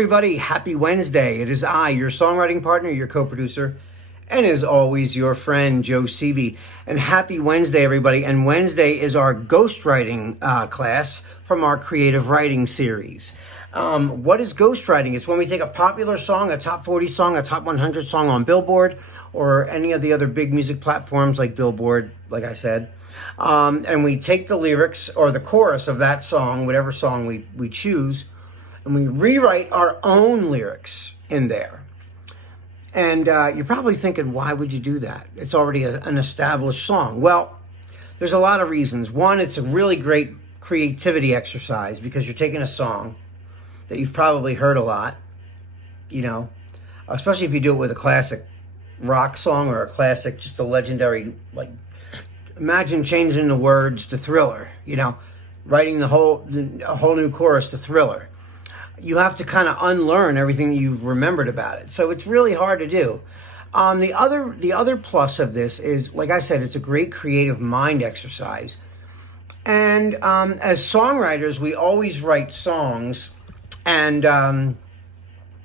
everybody. Happy Wednesday. It is I, your songwriting partner, your co-producer, and as always, your friend, Joe Seavey. And happy Wednesday, everybody. And Wednesday is our ghostwriting class from our creative writing series. What is ghostwriting? It's when we take a popular song, a top 40 song, a top 100 song on Billboard, or any of the other big music platforms like Billboard, like I said, and we take the lyrics or the chorus of that song, whatever song we choose, and we rewrite our own lyrics in there. And you're probably thinking, why would you do that? It's already an established song. Well, there's a lot of reasons. One, it's a really great creativity exercise because you're taking a song that you've probably heard a lot, you know, especially if you do it with a classic rock song or a classic, just a legendary, like, imagine changing the words to Thriller, you know, writing a whole new chorus to Thriller. You have to kind of unlearn everything you've remembered about it. So it's really hard to do. The other plus of this is, like I said, it's a great creative mind exercise. And as songwriters, we always write songs. And,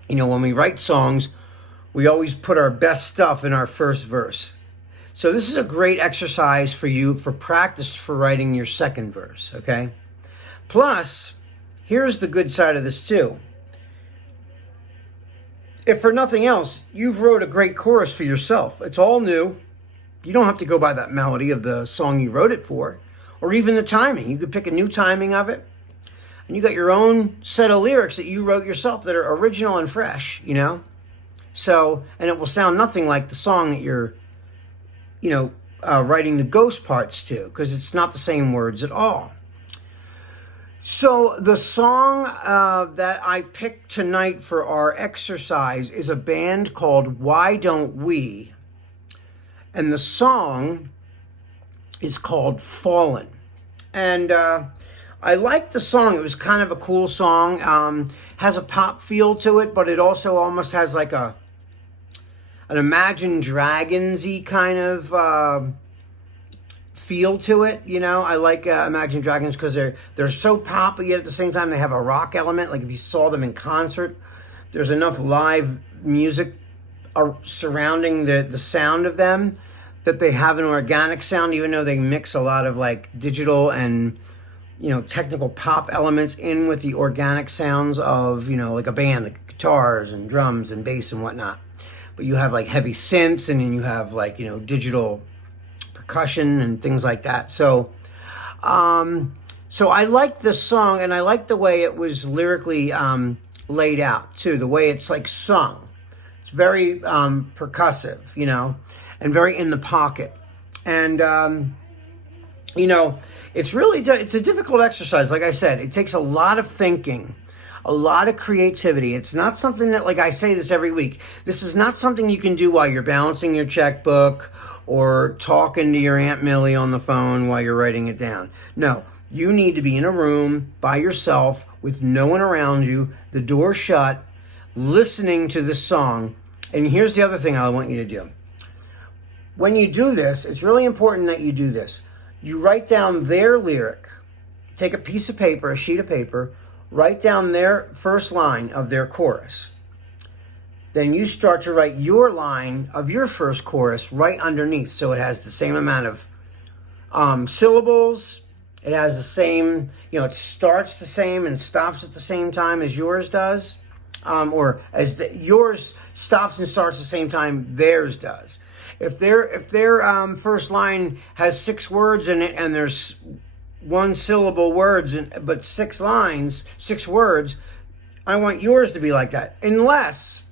you know, when we write songs, we always put our best stuff in our first verse. So this is a great exercise for you for practice for writing your second verse, okay? Plus, here's the good side of this too. If for nothing else, you've wrote a great chorus for yourself. It's all new. You don't have to go by that melody of the song you wrote it for, or even the timing. You could pick a new timing of it, and you got your own set of lyrics that you wrote yourself that are original and fresh, you know? So, and it will sound nothing like the song that you're, you know, writing the ghost parts to, because it's not the same words at all. So the song that I picked tonight for our exercise is a band called Why Don't We? And the song is called Fallen. And I liked the song. It was kind of a cool song. Has a pop feel to it, but it also almost has like an Imagine Dragons-y kind of feel to it, you know. I like Imagine Dragons because they're so pop, but yet at the same time they have a rock element. Like if you saw them in concert, there's enough live music surrounding the sound of them that they have an organic sound, even though they mix a lot of like digital and, you know, technical pop elements in with the organic sounds of, you know, like a band, like guitars and drums and bass and whatnot. But you have like heavy synths, and then you have like, you know, digital percussion and things like that. So I liked this song, and I liked the way it was lyrically laid out too, the way it's like sung. It's very percussive, you know, and very in the pocket. And, you know, it's a difficult exercise. Like I said, it takes a lot of thinking, a lot of creativity. It's not something that, like I say this every week, this is not something you can do while you're balancing your checkbook or talking to your Aunt Millie on the phone while you're writing it down. No, you need to be in a room by yourself with no one around you, the door shut, listening to this song. And here's the other thing I want you to do. When you do this, it's really important that you do this. You write down their lyric. Take a piece of paper, a sheet of paper, write down their first line of their chorus. Then you start to write your line of your first chorus right underneath. So it has the same amount of syllables. It has the same, you know, it starts the same and stops at the same time as yours does. Or as yours stops and starts at the same time theirs does. If their first line has 6 words in it and there's one syllable words, but 6 lines, 6 words, I want yours to be like that. Unless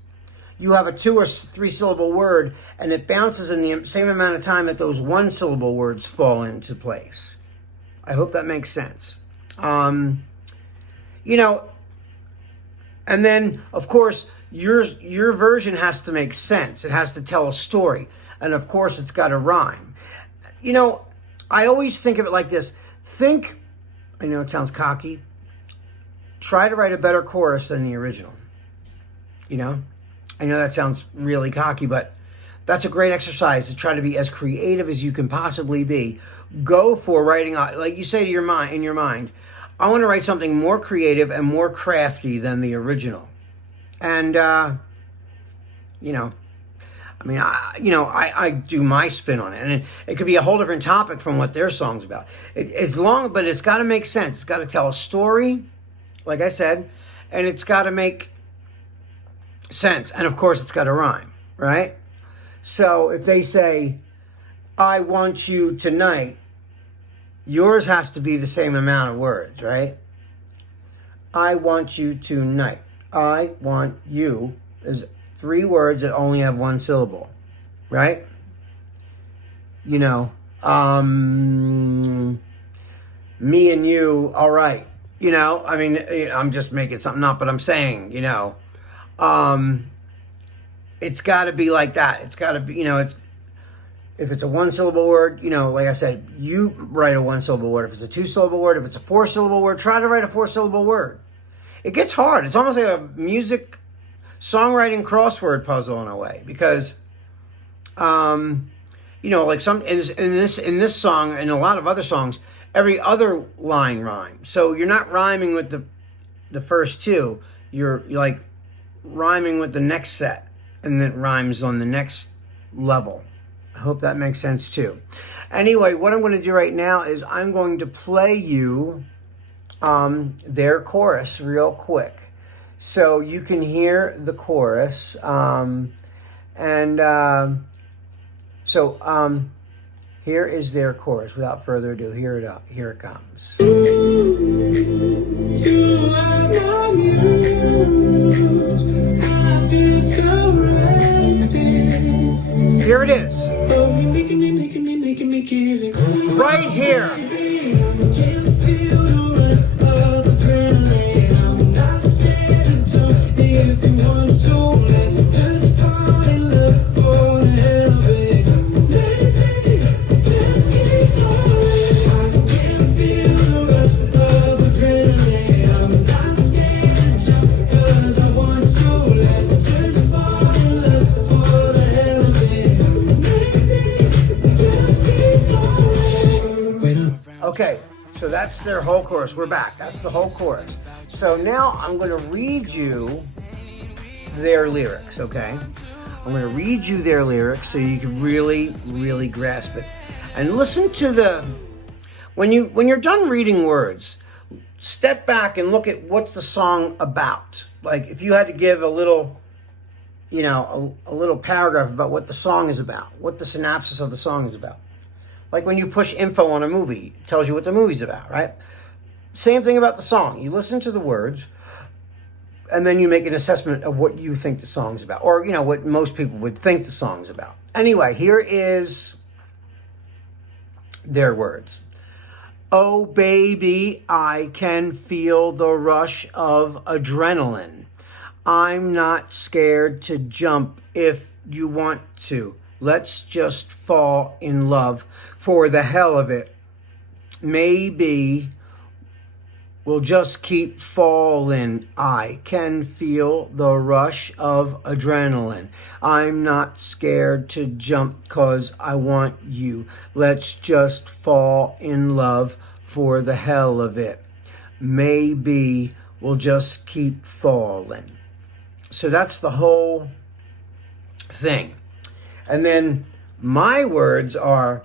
you have a 2 or 3 syllable word and it bounces in the same amount of time that those 1 syllable words fall into place. I hope that makes sense. You know, and then of course your version has to make sense. It has to tell a story. And of course it's got to rhyme. You know, I always think of it like this. I know it sounds cocky, try to write a better chorus than the original. You know, I know that sounds really cocky, but that's a great exercise to try to be as creative as you can possibly be. Go for writing, like you say to in your mind, I want to write something more creative and more crafty than the original. And, you know, I mean, I do my spin on it, and it could be a whole different topic from what their song's about. But it's got to make sense. It's got to tell a story, like I said, and it's got to make sense. And of course, it's got to rhyme, right? So if they say, I want you tonight, yours has to be the same amount of words, right? I want you tonight. I want you is 3 words that only have 1 syllable, right? You know, me and you, all right. You know, I mean, I'm just making something up, but I'm saying, you know, it's got to be like that. It's got to be, you know, if it's a 1-syllable word, you know, like I said, you write a 1-syllable word. If it's a 2-syllable word, if it's a 4-syllable word, try to write a 4-syllable word. It gets hard. It's almost like a music songwriting crossword puzzle in a way, because, you know, like in this song and a lot of other songs, every other line rhymes. So you're not rhyming with the first 2. You're like rhyming with the next set, and then it rhymes on the next level. I hope that makes sense too. Anyway, what I'm going to do right now is I'm going to play you their chorus real quick, so you can hear the chorus. Here is their chorus. Without further ado, here it comes. You are my muse. I feel so reckless. Here it is. Oh, you're making me give it. Right here. Okay, so that's their whole chorus. We're back. That's the whole chorus. So now I'm going to read you their lyrics, okay? I'm going to read you their lyrics so you can really, really grasp it. And listen to when you're done reading words, step back and look at what's the song about. Like if you had to give a little, you know, a little paragraph about what the song is about, what the synopsis of the song is about. Like when you push info on a movie, it tells you what the movie's about, right? Same thing about the song. You listen to the words, and then you make an assessment of what you think the song's about, or, you know, what most people would think the song's about. Anyway, here is their words. Oh, baby, I can feel the rush of adrenaline. I'm not scared to jump if you want to. Let's just fall in love for the hell of it. Maybe we'll just keep falling. I can feel the rush of adrenaline. I'm not scared to jump 'cause I want you. Let's just fall in love for the hell of it. Maybe we'll just keep falling. So that's the whole thing. And then my words are,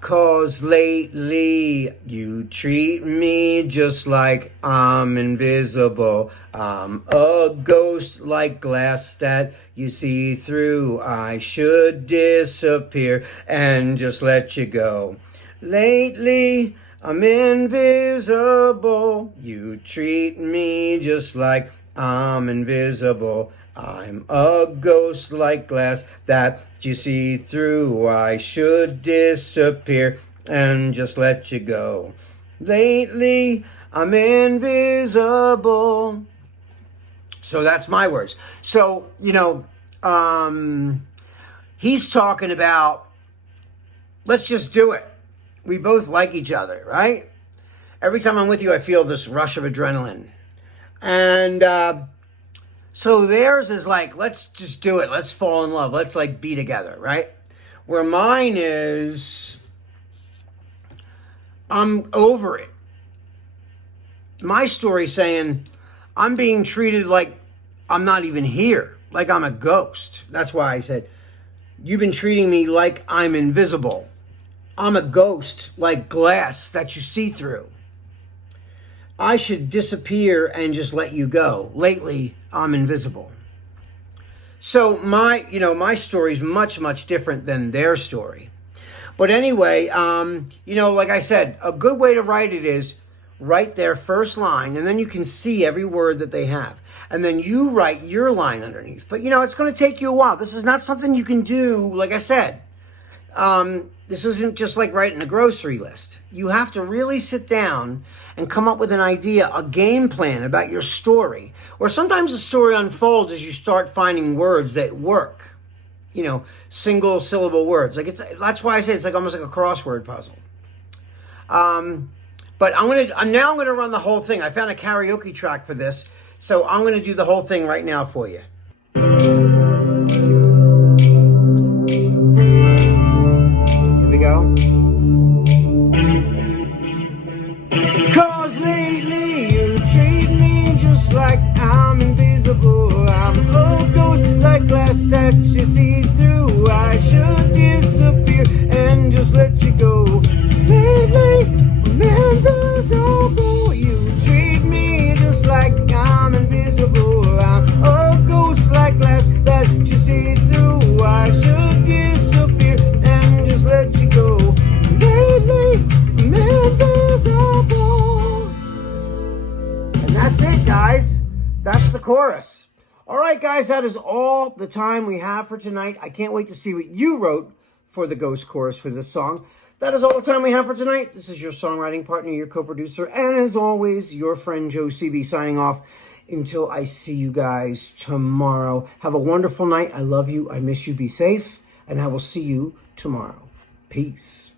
'cause lately you treat me just like I'm invisible. I'm a ghost like glass that you see through. I should disappear and just let you go. Lately I'm invisible. You treat me just like I'm invisible. I'm a ghost like glass that you see through. I should disappear and just let you go. Lately, I'm invisible. So that's my words. So, you know, he's talking about, let's just do it. We both like each other, right? Every time I'm with you, I feel this rush of adrenaline. And, so theirs is like, let's just do it. Let's fall in love. Let's like be together, right? Where mine is, I'm over it. My story saying, I'm being treated like I'm not even here, like I'm a ghost. That's why I said, you've been treating me like I'm invisible. I'm a ghost, like glass that you see through. I should disappear and just let you go. Lately, I'm invisible. So my story is much, much different than their story. But anyway, like I said, a good way to write it is write their first line, and then you can see every word that they have. And then you write your line underneath. But, it's going to take you a while. This is not something you can do, like I said. This isn't just like writing a grocery list. You have to really sit down and come up with an idea, a game plan about your story. Or sometimes the story unfolds as you start finding words that work. Single syllable words. That's why I say it's like almost like a crossword puzzle. But I'm gonna run the whole thing. I found a karaoke track for this, so I'm gonna do the whole thing right now for you. Here we go. 'Cause lately you treat me just like I'm invisible. I'm a ghost like glass that you see through. I should disappear and just let you go. Lately, I'm invisible. You treat me just like I'm invisible. I'm a ghost like glass that you see through. I should disappear and just let you go. Lately, I'm invisible. And that's it, guys. That's the chorus. All right, guys, that is all the time we have for tonight. I can't wait to see what you wrote for the ghost chorus for this song. That is all the time we have for tonight. This is your songwriting partner, your co-producer, and as always, your friend Joe CB signing off until I see you guys tomorrow. Have a wonderful night. I love you. I miss you. Be safe. And I will see you tomorrow. Peace.